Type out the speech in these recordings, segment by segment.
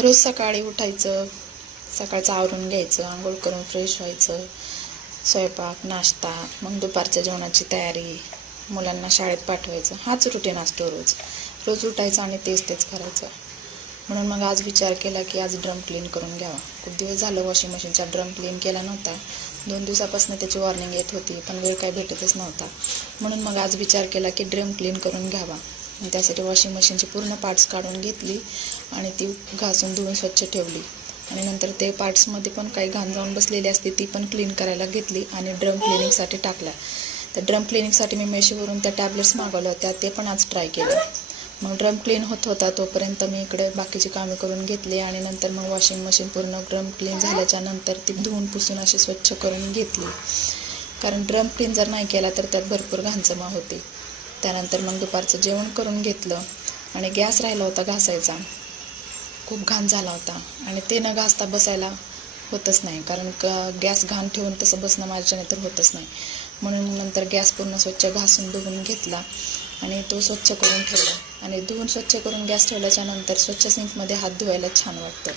रोज सकाळी उठायचं, सकाळचं आवरून घ्यायचं, आंघोळ करून फ्रेश व्हायचं, स्वयंपाक, नाश्ता, मग दुपारच्या जेवणाची तयारी, मुलांना शाळेत पाठवायचं. हाच रुटीन असतो रोज. रोज उठायचं आणि तेच करायचं. म्हणून मग आज विचार केला की आज ड्रम क्लीन करून घ्यावा. खूप दिवस झालं वॉशिंग मशीनचा ड्रम क्लीन केला नव्हता. 2 दिवसापासून त्याची वॉर्निंग येत होती, पण वेळ काही भेटतच नव्हता. म्हणून मग आज विचार केला की ड्रम क्लीन करून घ्यावा. त्यासाठी वॉशिंग मशीनची पूर्ण पार्ट्स काढून घेतली आणि ती घासून धुवून स्वच्छ ठेवली. आणि नंतर ते पार्ट्समध्ये पण काही घाण जाऊन बसलेली असते ती पण क्लीन करायला घेतली आणि ड्रम क्लिनिंगसाठी टाकल्या. त्या ड्रम क्लिनिंगसाठी मी मेशोवरून त्या टॅबलेट्स मागवल्या होत्या, ते पण आज ट्राय केलं. मग ड्रम क्लीन होत होता तोपर्यंत मी इकडे बाकीची कामे करून घेतली आणि नंतर मग वॉशिंग मशीन पूर्ण ड्रम क्लीन झाल्याच्या नंतर ती धुवून पुसून अशी स्वच्छ करून घेतली. कारण ड्रम क्लीन जर नाही केला तर त्यात भरपूर घाण जमा होते. त्यानंतर मग दुपारचं जेवण करून घेतलं आणि गॅस राहिला होता घासायचा. खूप घाण झाला होता आणि ते न घासता बसायला होतच नाही, कारण गॅस घाण ठेवून तसं बसणं माझ्याने तर होतच नाही. म्हणून नंतर गॅस पूर्ण स्वच्छ घासून धुवून घेतला आणि तो स्वच्छ करून ठेवला. आणि धुवून स्वच्छ करून गॅस ठेवल्याच्या नंतर स्वच्छ सिंकमध्ये हात धुवायला छान वाटतं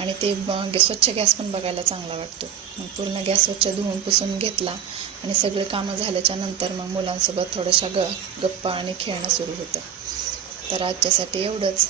आणि ते स्वच्छ गॅस पण बघायला चांगला वाटतो. मग पूर्ण गॅस स्वच्छ धुवून पुसून घेतला आणि सगळे कामं झाल्याच्या नंतर मग मुलांसोबत थोड्याशा गप्पा आणि खेळणं सुरू होतं. तर आजच्यासाठी एवढंच.